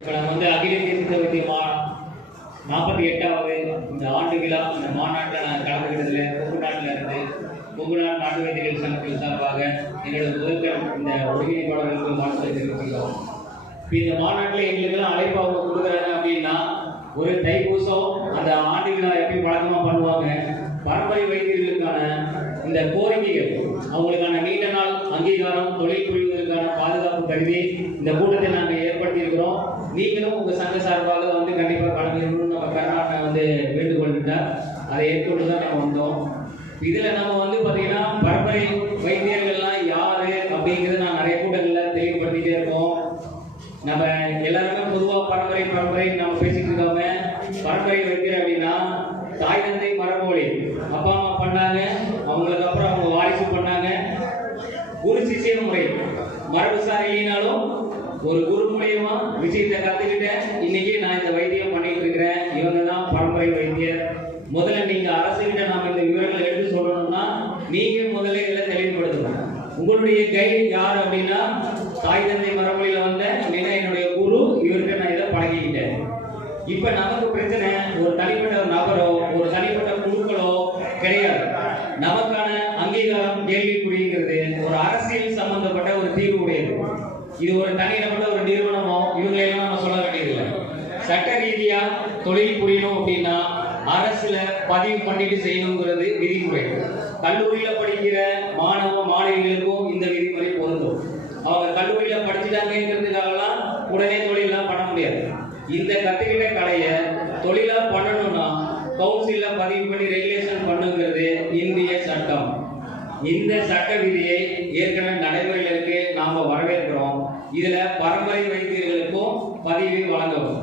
இப்போ நம்ம வந்து அகில இந்திய சித்த வைத்திய 48வது இந்த ஆண்டு விழா இந்த மாநாட்டில் நான் கலந்துக்கிட்டதில் கொங்குநாடு நாட்டு வைத்தியர்கள் சங்கத்தின் சார்பாக என்னோட முதற்கண் இந்த ஒருங்கிணைப்பாளர்களுக்கு வாழ்த்துக்களை தெரிவிக்கிறோம். இப்போ இந்த மாநாட்டில் எங்களுக்கெல்லாம் அழைப்பு அவங்க கொடுக்குறாங்க அப்படின்னா, ஒரு தைப்பூசம் அந்த ஆண்டு விழா எப்படி வழக்கமாக பண்ணுவாங்க, பரம்பரை வைத்தியர்களுக்கான இந்த கோரிக்கைகள், அவங்களுக்கான நீண்ட நாள் அங்கீகாரம், தொழில் புரிவதற்கான பாதுகாப்பு கருதி இந்த கூட்டத்தை நாங்கள் ஏற்படுத்தியிருக்கிறோம். நீங்களும் உங்கள் சங்க சார்பாக வந்து கண்டிப்பாக கலந்துக்கணும்னு நம்ம கர்நாடகா வந்து வேண்டுகோள் விட்டார். அதை ஏற்கொண்டு தான் நம்ம வந்தோம். இதில் நம்ம வந்து பார்த்தீங்கன்னா பரம்பரை வைத்தியர்கள்லாம் யார் அப்படிங்கிறது நான் நிறைய கூட்டங்களில் தெளிவுபடுத்திட்டே இருக்கோம். நம்ம எல்லாருமே பொதுவாக பரம்பரை நம்ம பேசிட்டு இருக்காம, பரம்பரை வைத்தியர் அப்படின்னா தாய் தந்தை மரபுவழி, அப்பா அம்மா பண்ணாங்க, அவங்களுக்கு அப்புறம் அவங்க வாரிசு பண்ணாங்க. குரு சிஷ்ய முறை மரபுசாரி இல்லைனாலும் ஒரு குரு மூலியமா விஷயத்தை கத்துக்கிட்டேன், இன்னைக்கு நான் இந்த வைத்தியம் பண்ணிட்டு இருக்கிறேன், இவங்க தான் பரம்பரை வைத்தியர். முதல்ல நீங்க அரசுகிட்ட நாம இந்த விவரங்களை எடுத்து சொல்லணும்னா நீங்க முதல்ல இதெல்லாம் தெளிவுபடுத்தணும். உங்களுடைய கைடு யார் அப்படின்னா தாய் தந்தை மரபுவழியில வந்த அப்படின்னா என்னுடைய குரு, இவருக்கு நான் இதை பழகிக்கிட்டேன். இப்ப நமக்கு பிரச்சனை ஒரு தனிப்பட்ட நபரோ ஒரு தனிப்பட்ட குழுக்களோ கிடையாது. நமக்கான அங்கீகாரம் கேள்விக்குறிங்கிறது ஒரு அரசியல் சம்பந்தப்பட்ட ஒரு தீர்வு உடையது. இது ஒரு தனிநபட்ட ஒரு நிறுவனமோ இவங்களையெல்லாம் நம்ம சொல்ல வேண்டியதில்லை. சட்ட ரீதியா தொழில் புரியணும் அப்படின்னா அரசுல பதிவு பண்ணிட்டு செய்யணுங்கிறது விதிமுறை. கல்லூரியில படிக்கிற மாணவிகளுக்கும் இந்த விதிமுறை பொருந்தும். அவங்க கல்லூரியில படிச்சுட்டாங்கிறதுக்காகலாம் உடனே தொழிலாம் பண்ண முடியாது. இந்த கத்துக்கிட்ட கலையை தொழிலா பண்ணணும்னா கவுன்சில்ல பதிவு பண்ணி ரெகுலேஷன் பண்ணுங்கிறது இந்திய சட்டம். இந்த சட்ட விதியை ஏற்கனவே நடைமுறையில் இருக்கு, நாம வரவேற்கிறோம். இதுல பரம்பரை வைத்தியர்களுக்கும் பதிவை வழங்கவும்.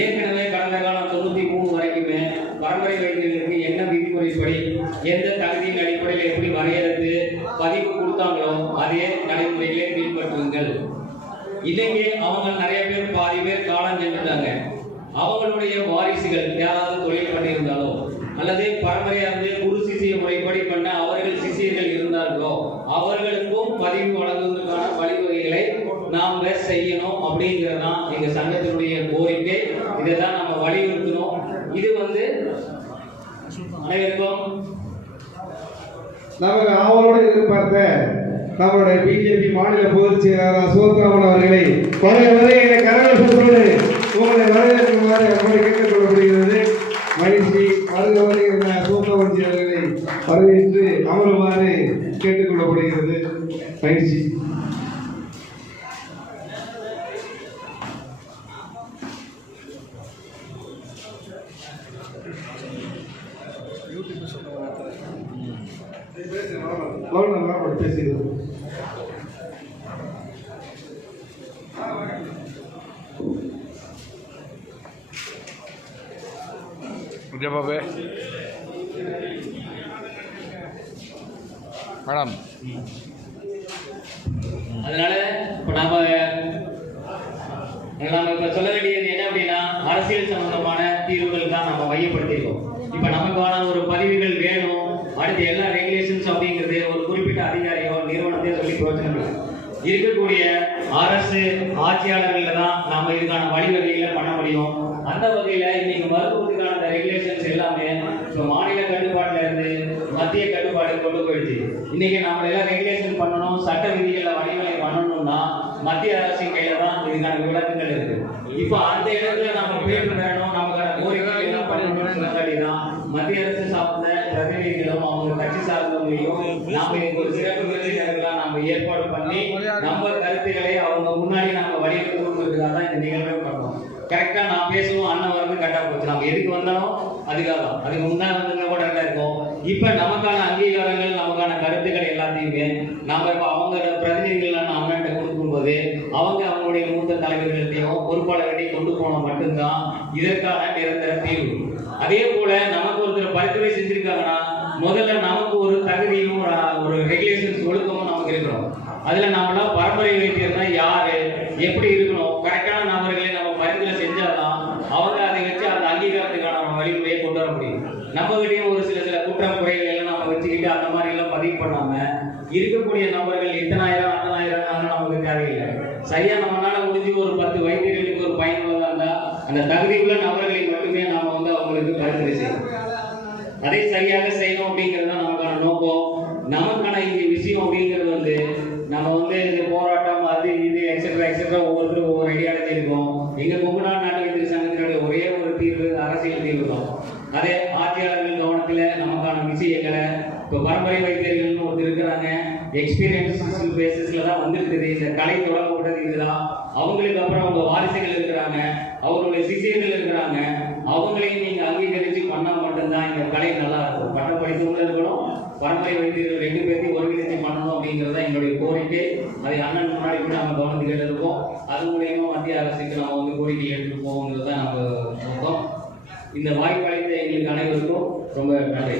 ஏற்கனவே கடந்த காலம் 93 வரைக்குமே பரம்பரை வைத்தியர்களுக்கு என்ன விதிமுறைப்படி எந்த தகுதியின் அடிப்படையில் எப்படி வரையறுத்து பதிவு கொடுத்தாங்களோ அதே நடைமுறைகளை பின்பற்றுங்கள். இன்னைக்கு அவங்க நிறைய பேர் பாதி பேர் காலம் சென்றுட்டாங்க. அவங்களுடைய வாரிசுகள் யாராவது தொழில் பண்ணியிருந்தாலோ அல்லது பரம்பரையா வந்து குரு சிசிய முறைப்படி பண்ண அவர்கள் சிசியர்கள் இருந்தார்களோ அவர்களுக்கும் பதிவு வழங்குவதற்கான வழிவகைகளை நாம செய்யணும் அப்படிங்கிறதான் எங்க சங்கத்தினுடைய கோரிக்கை. இதை தான் நம்ம வலியுறுத்தணும். இது வந்து அனைவருக்கும் நமக்கு ஆவலோடு எதிர்பார்த்த நம்மளுடைய பிஜேபி மாநில பொதுச் செயலாளர் சிவராமன் அவர்களை வரை கரகோஷத்தோடு உங்களை வரவேற்குமாறு அப்படி கேட்டுக் கொள்ளப்படுகிறது. மகிழ்ச்சி வருகிற சிவராமன் அவர்களை வரவேற்று அமருமாறு கேட்டுக் கொள்ளப்படுகிறது. மகிழ்ச்சி. பேசுகிறோம். மேடம், அதனால இப்ப நாம இப்ப சொல்ல வேண்டியது என்ன அப்படின்னா அரசியல் சம்பந்தமான தீர்வுகள் தான் நம்ம மையப்படுத்தியிருக்கோம். இப்ப நமக்கான ஒரு பதிவுகள் வேணும், அடுத்து எல்லா ரெகுலேஷன்ஸ் அப்படிங்கிறது ஒரு குறிப்பிட்ட அதிகாரியோ நிறுவனத்தையோ சொல்லி பிரயோஜனம் இருக்கக்கூடிய அரசு ஆட்சியாளர்கள்ல தான் நாம இதுக்கான வழிவகைகளை பண்ண முடியும். அந்த வகையில இன்னைக்கு மருத்துவத்துக்கான ரெகுலேஷன்ஸ் எல்லாமே இப்போ மாநில கட்டுப்பாட்டுல இருந்து மத்திய கட்டுப்பாடு கொண்டு போயிடுச்சு. இன்னைக்கு நாம எல்லாம் ரெகுலேஷன் பண்ணணும், சட்ட விதிகளை வழிவகை பண்ணணும்னா மத்திய அரசின் கையில தான் இதுக்கான விளக்கங்கள் இருக்கு. இப்போ அந்த இடத்துல நம்ம பேர் வேணும், நமக்கான கோரிக்கை என்ன பண்ணணும்னு தான் மத்திய அரசு சார்ந்த பிரதிநிதிகளும் அவங்க கட்சி சார்ந்தவங்களையும் நாம ஒரு சிறப்பு விருந்தினர்களாக நாம ஏற்பாடு பண்ணி நம்ம கருத்துக்களை அவங்க முன்னாடி நாம வலியுறுத்துவதற்காக தான் இந்த நிகழ்வை பண்ணோம். கரெக்டா நான் பேசுவோம், அண்ணன் வரது கரெக்டா போச்சு. நம்ம எதுக்கு வந்தாலும் அதுக்காக அதுக்கு முன்னாடி வந்து கூட இருக்கும். இப்ப நமக்கான அங்கீகாரங்கள் நமக்கான கருத்துக்கள் எல்லாத்தையுமே நாம இப்ப அவங்க பிரதிநிதிகள் அண்ணன்ட்ட கொடுக்கும்போது அவங்க அவங்களுடைய மூத்த தலைவர்களையும் பொறுப்பாளர்களையும் கொண்டு போன மட்டும்தான் இதற்கான நிரந்தர தீர்வு. அதே போல நமக்கு ஒருத்தர் பரிந்துரை செஞ்சிருக்காங்கன்னா முதல்ல நமக்கு ஒரு தகுதியும் ஒரு ரெகுலேஷன்ஸ் ஒழுக்கமும் நமக்கு இருக்கணும். அதுல நாமெல்லாம் பரம்பரை வைத்தியர்னா யாரு, எப்படி இருக்கணும், கரெக்டான நபர்களை நம்ம பரிந்துரை செஞ்சாதான் அவங்க அதை வச்சு அந்த அங்கீகாரத்துக்கான வழிமுறையை கொண்டு வர முடியும். நம்ம கிட்டையும் ஒரு சில குற்றம் குறைகள் எல்லாம் நம்ம வச்சுக்கிட்டு அந்த மாதிரி எல்லாம் பதிவு பண்ணாம இருக்கக்கூடிய நபர்கள் 8,000 10,000 நமக்கு தேவையில்லை. சரியா நம்மளால முடிஞ்சு ஒரு 10 வைத்தியர்களுக்கு ஒரு பயனுள்ளதாக இருந்தால் அந்த தகுதியுள்ள நபர்களை மட்டுமே நாம் வந்து அவங்களுக்கு பரிந்துரை செய்யணும். அதை சரியாக செய்யணும் அப்படிங்கிறது தான் நமக்கான நோக்கம். நமக்கான இங்கே விஷயம் அப்படிங்கிறது வந்து நம்ம வந்து இந்த போராட்டம் அது இது எக்ஸெட்ரா ஒவ்வொருத்தரும் ஒவ்வொரு ஐடியாலஜி இருக்கும். எங்கள் கொங்குநாடு நாட்டு வைத்தியர் சங்கத்தினுடைய ஒரே ஒரு தீர்வு அரசியல் தீர்வு தான். அதே ஆட்சியாளர்கள் கவனத்தில் நமக்கான விஷயங்களை இப்போ பரம்பரை வைத்தியர்கள்னு ஒருத்தர் இருக்கிறாங்க, எக்ஸ்பீரியன்ஸ் பேசிஸ்ல தான் வந்துருக்குது. இந்த கலை தொடங்கப்பட்டது இதுதான். அவங்களுக்கு அப்புறம் அவங்க வாரிசுகள் இருக்கிறாங்க, அவங்களுடைய சிஷியர்கள் இருக்கிறாங்க. அவங்களையும் நீங்க அங்கீகரித்து பண்ணா மட்டும்தான் இந்த கலை நல்லா இருக்கும். பட்ட படித்தவங்களும் இருக்கணும், பரம்பரை வைத்தியர்கள் 2 பேர்த்தையும் ஒருங்கிணைச்சு பண்ணணும் அப்படிங்கிறது எங்களுடைய கோரிக்கை. அதை அண்ணன் முன்னாடி கூட நம்ம கவனத்துக்கிட்ட இருக்கோம். அது மூலயமா மத்திய அரசுக்கு நம்ம வந்து கோரிக்கை எடுத்துட்டு போவோங்கிறது தான் நம்ம நோக்கம். இந்த வாய்ப்பளித்த எங்களுக்கு அனைவருக்கும் ரொம்ப நன்றி.